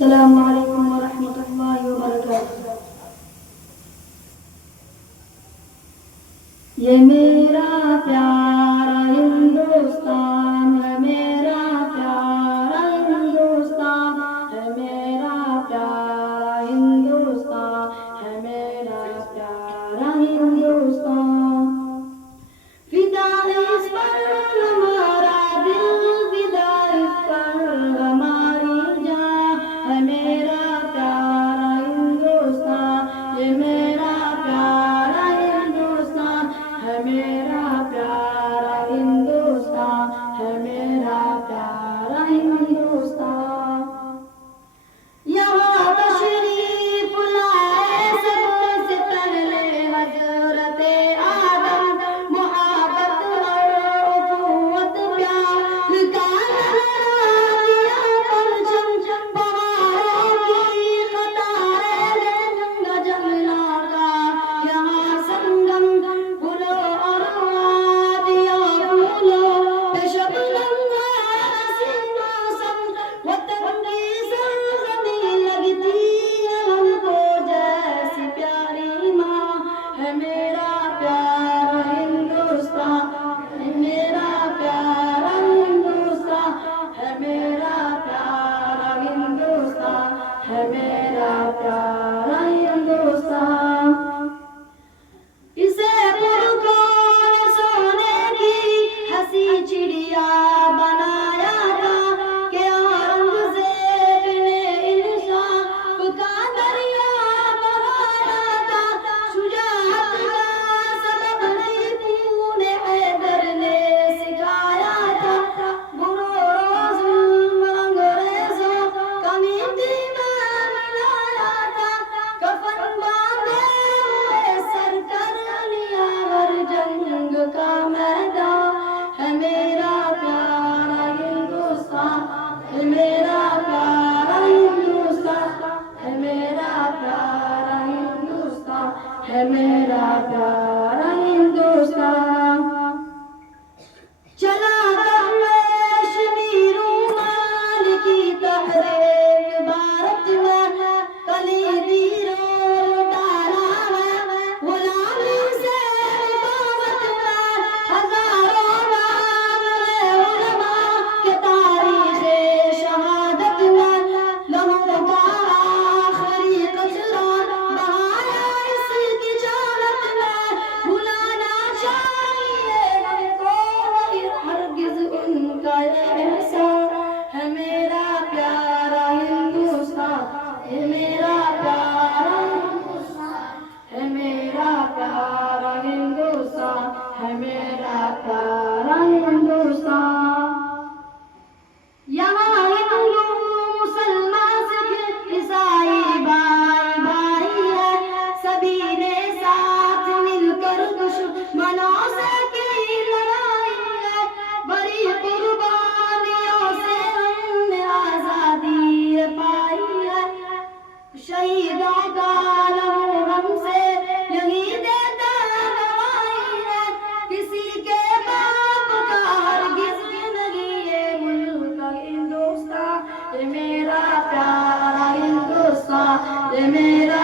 अस्सलामु अलैकुम व रहमतुल्लाहि व बरकातुहू। ये मेरा प्यारा हिंदुस्तान है, मेरा प्यारा हिंदुस्तान है, मेरा प्यारा हिंदुस्तान है, मेरा प्यारा हिंदुस्तान। फिदा इस पर हमारा दिल, फिदा इस पर हमारी जान है, मेरा प्यारा हिंदुस्तान, ये मेरा प्यारा हिंदुस्तान है, मेरा प्यारा हिंदुस्तान है, मेरा प्यारा हिंदुस्तान। यहाँ तशरीफ लाए सबसे पहले हज़रते आदम, मोहब्बत और उखुवत प्यार का लहरा दिया परचम, बहारों की कतारें गंगा जमुना का यहाँ संगम, फूलों और वादियों फूलों पे शबनम हसीन मौसम, वतन की सरजमी लगती है हमको जैसी प्यारी माँ है, मेरा प्यारा हिंदुस्तान है, मेरा प्यारा हिंदुस्तान है, मेरा प्यारा हिंदुस्तान है, मेरा प्यारा हिंदुस्तान। इसे पुरखों ने सोने की हंसी चिड़िया बनाया था, कि औरंगज़ेब ने इंसाफ का दरिया बहाया था। शुजाअत का सबक नहीं तूने हैदर ने सिखाया था, गुरूरों जुल्म अंग्रेजों का नीति में मिलाया था। कफन बांधे हुए सर कर लिया हर जंग का मैदान है, मेरा प्यारा हिंदुस्तान है, मेरा प्यारा हिंदुस्तान है, मेरा प्यारा हिंदुस्तान है, मेरा प्यारा हिंदुस्तान। चला रेशमी रूमाल की तहरीक भारत में, कलीदी रोल डाला है गुलामी से रिबावत में। हजारों नाम है उलमा के तारीख़े शहादत में, लहू का आखिरी कचरा बहाया इसकी चाहत में। भुलाना चाहिए हमको हरगिज़ उनका एहसान है, मेरा प्यारा हिंदुस्तान है, मेरा प्यारा हिंदुस्तान है, मेरा प्यारा हिंदुस्तान है, मेरा प्यारा हिंदुस्तान। यहाँ हिंदू मुसलमान सिख ईसाई भाई भाई है, सभी ने साथ मिलकर दुश्मनों से की लड़ाई है। बड़ी कुर्बानियों से हमने आजादी पाई है, शहीदों का लहू हमसे यही देता गवाही है। किसी के बाप का हरगिज़ नहीं ये मुल्क हिंदुस्तान, ये मेरा प्यारा हिंदुस्तान, ये मेरा